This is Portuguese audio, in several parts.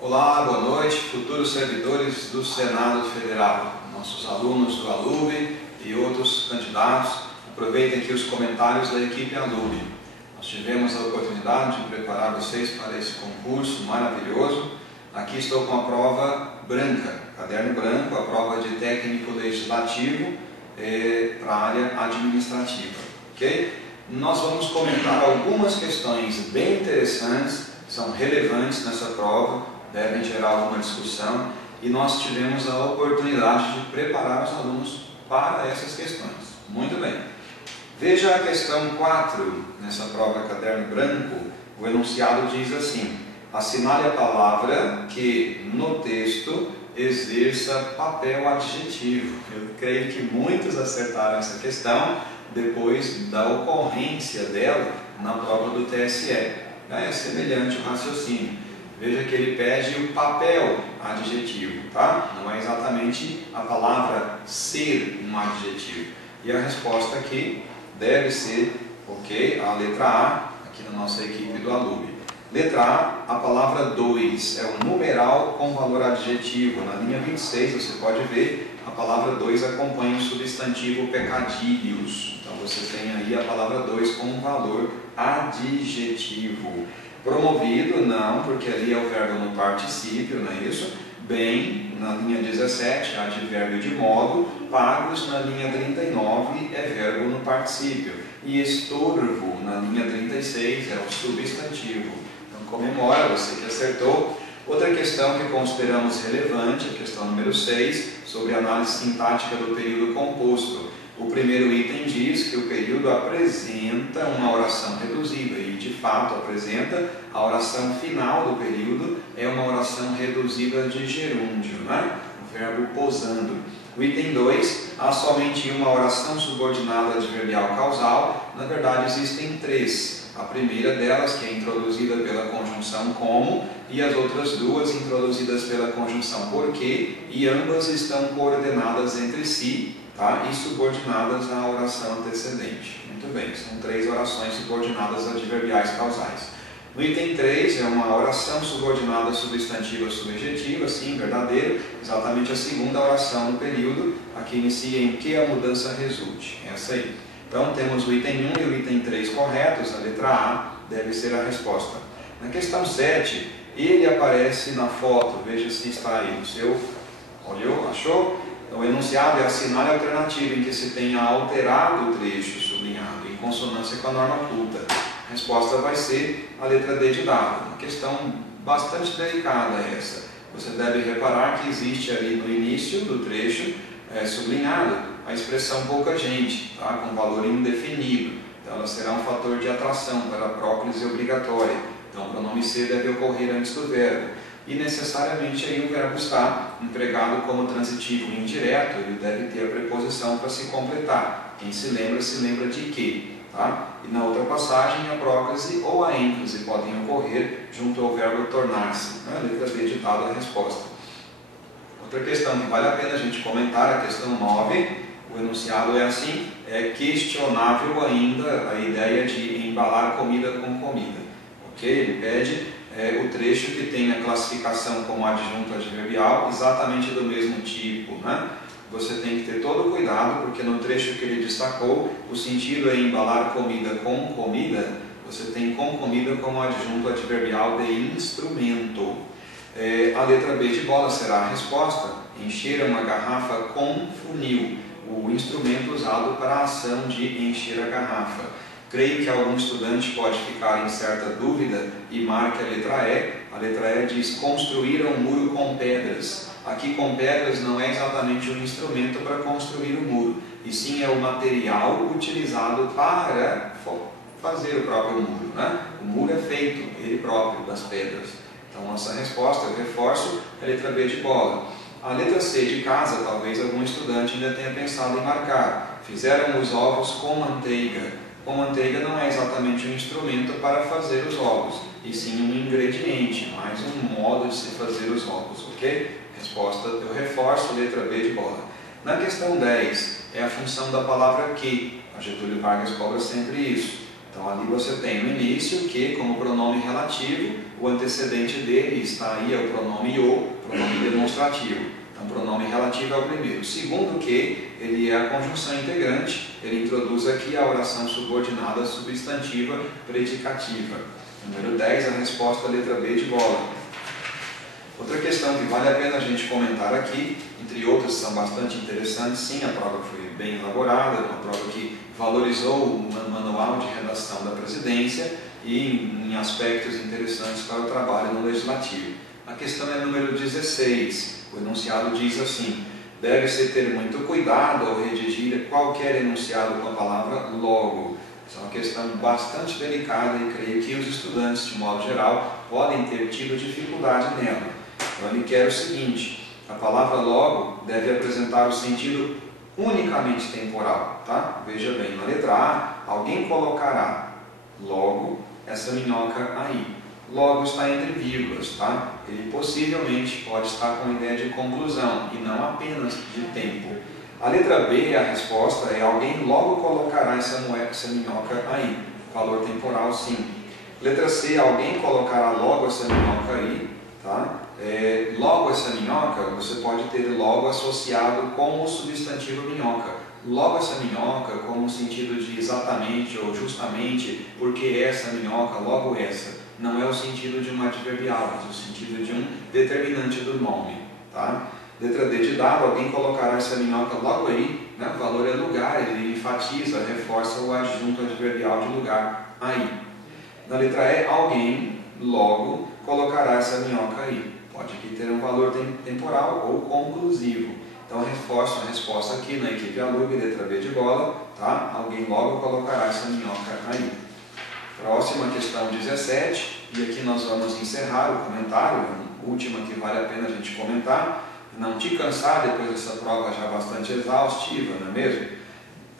Olá, boa noite, futuros servidores do Senado Federal, nossos alunos do ALUB e outros candidatos. Aproveitem aqui os comentários da equipe ALUB. Nós tivemos a oportunidade de preparar vocês para esse concurso maravilhoso. Aqui estou com a prova branca, caderno branco, a prova de técnico legislativo para a área administrativa, ok? Nós vamos comentar algumas questões bem interessantes, são relevantes nessa prova, devem gerar alguma discussão, e nós tivemos a oportunidade de preparar os alunos para essas questões. Muito bem. Veja a questão 4, nessa prova caderno branco. O enunciado diz assim: assinale a palavra que no texto exerça papel adjetivo. Eu creio que muitos acertaram essa questão depois da ocorrência dela na prova do TSE. É semelhante o raciocínio. Veja que ele pede o papel adjetivo, tá? Não é exatamente a palavra ser um adjetivo. E a resposta aqui deve ser, ok, a letra A, aqui na nossa equipe do ALUB. Letra A, a palavra 2 é um numeral com valor adjetivo. Na linha 26, você pode ver, a palavra 2 acompanha o substantivo pecadilhos. Então você tem aí a palavra 2 com um valor adjetivo. Promovido, não, porque ali é o verbo no particípio, não é isso? Bem, na linha 17, advérbio de modo. Pagos, na linha 39, é verbo no particípio. E estorvo, na linha 36, é o substantivo. Então comemora, você que acertou. Outra questão que consideramos relevante, a questão número 6, sobre análise sintática do período composto. O primeiro item diz que o período apresenta uma oração reduzida, e de fato apresenta. A oração final do período é uma oração reduzida de gerúndio, né? O verbo posando. O item 2, há somente uma oração subordinada adverbial causal. Na verdade existem 3. A primeira delas, que é introduzida pela conjunção como, e as outras 2 introduzidas pela conjunção porque, e ambas estão coordenadas entre si, tá? E subordinadas à oração antecedente. Muito bem, são 3 orações subordinadas adverbiais causais. No item 3 é uma oração subordinada substantiva subjetiva, sim, verdadeiro, exatamente a segunda oração no período, a que inicia em que a mudança resulte. Essa aí. Então temos o item 1 e o item 3 corretos, a letra A deve ser a resposta. Na questão 7, ele aparece na foto, veja se está aí no seu, olhou, achou? Então, o enunciado é assinale a alternativa em que se tenha alterado o trecho sublinhado, em consonância com a norma culta. A resposta vai ser a letra D de dado. Uma questão bastante delicada essa. Você deve reparar que existe ali no início do trecho sublinhado a expressão pouca gente, tá? Com valor indefinido. Então ela será um fator de atração para a próclise obrigatória. Então o pronome ser deve ocorrer antes do verbo. E necessariamente aí o verbo está empregado como transitivo indireto, ele deve ter a preposição para se completar. Quem se lembra de que, tá? E na outra passagem a próclise ou a ênfase podem ocorrer junto ao verbo tornar-se, né? Letra D de dado a resposta. Outra questão que vale a pena a gente comentar, a questão 9, o enunciado é assim: é questionável ainda a ideia de embalar comida com comida. Ok? Ele pede o trecho que tem a classificação como adjunto adverbial, exatamente do mesmo tipo, né? Você tem que ter todo o cuidado, porque no trecho que ele destacou, o sentido é embalar comida com comida, você tem com comida como adjunto adverbial de instrumento. A letra B de bola será a resposta: encher uma garrafa com funil, o instrumento usado para a ação de encher a garrafa. Creio que algum estudante pode ficar em certa dúvida e marque a letra E. A letra E diz: construíram um muro com pedras. Aqui com pedras não é exatamente um instrumento para construir o muro, e sim é o material utilizado para fazer o próprio muro, né? O muro é feito, ele próprio, das pedras. Então nossa resposta, eu reforço, é a letra B de bola. A letra C de casa, talvez algum estudante ainda tenha pensado em marcar. Fizeram os ovos com manteiga. Com manteiga não é exatamente um instrumento para fazer os ovos, e sim um ingrediente, mais um modo de se fazer os ovos, ok? Resposta, eu reforço, letra B de bola. Na questão 10, é a função da palavra que. A Getúlio Vargas cobra sempre isso. Então ali você tem no início que como pronome relativo, o antecedente dele está aí, é o pronome o, pronome demonstrativo. Então, pronome relativo é o primeiro. O segundo que ele é a conjunção integrante, ele introduz aqui a oração subordinada substantiva predicativa. Número 10, a resposta letra B de bola. Outra questão que vale a pena a gente comentar aqui, entre outras são bastante interessantes, sim, a prova foi bem elaborada, uma prova que valorizou o manual de redação da presidência e em aspectos interessantes para o trabalho no legislativo. A questão é número 16, o enunciado diz assim: deve-se ter muito cuidado ao redigir qualquer enunciado com a palavra logo. Essa é uma questão bastante delicada e creio que os estudantes, de modo geral, podem ter tido dificuldade nela. Então ele quer o seguinte: a palavra logo deve apresentar o sentido unicamente temporal, tá? Veja bem, na letra A, alguém colocará logo essa minhoca aí. Logo está entre vírgulas, tá? Ele possivelmente pode estar com a ideia de conclusão e não apenas de tempo. A letra B, a resposta é: alguém logo colocará essa minhoca aí. Valor temporal, sim. Letra C, alguém colocará logo essa minhoca aí, tá? Logo essa minhoca, você pode ter logo associado com o substantivo minhoca. Logo essa minhoca, como sentido de exatamente ou justamente, porque essa minhoca, logo essa. Não é o sentido de um adverbial, mas o sentido de um determinante do nome, tá? Letra D de dado, alguém colocará essa minhoca logo aí, né? O valor é lugar, ele enfatiza, reforça o adjunto adverbial de lugar, aí. Na letra E, alguém logo colocará essa minhoca aí. Pode aqui ter um valor temporal ou conclusivo. Então reforço a resposta aqui na equipe Alub, letra B de bola, tá? Alguém logo colocará essa minhoca aí. Próxima questão 17, e aqui nós vamos encerrar o comentário, a última que vale a pena a gente comentar, não te cansar depois dessa prova já bastante exaustiva, não é mesmo?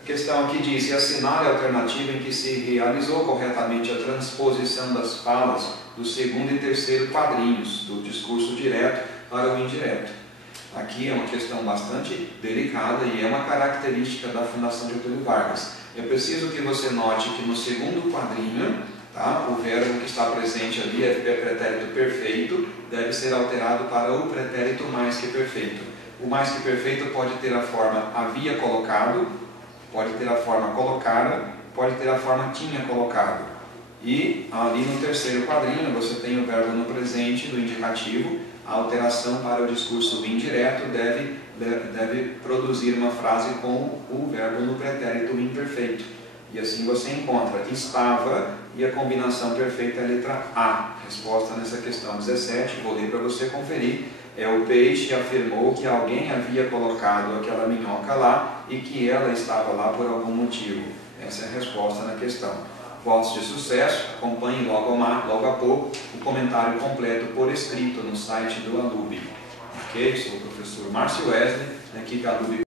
A questão aqui diz: assinale a alternativa em que se realizou corretamente a transposição das falas do segundo e terceiro quadrinhos, do discurso direto para o indireto. Aqui é uma questão bastante delicada e é uma característica da Fundação Getúlio Vargas. É preciso que você note que no segundo quadrinho, tá, o verbo que está presente ali é pretérito perfeito, deve ser alterado para o pretérito mais que perfeito. O mais que perfeito pode ter a forma havia colocado, pode ter a forma colocada, pode ter a forma tinha colocado. E ali no terceiro quadrinho você tem o verbo no presente do indicativo. A alteração para o discurso indireto deve produzir uma frase com o verbo no pretérito imperfeito. E assim você encontra estava e a combinação perfeita é a letra A. Resposta nessa questão 17, vou ler para você conferir. O peixe afirmou que alguém havia colocado aquela minhoca lá e que ela estava lá por algum motivo. Essa é a resposta na questão. Votos de sucesso, acompanhe logo a pouco o comentário completo por escrito no site do Alub. Ok? Sou o professor Márcio Wesley, da equipe Alub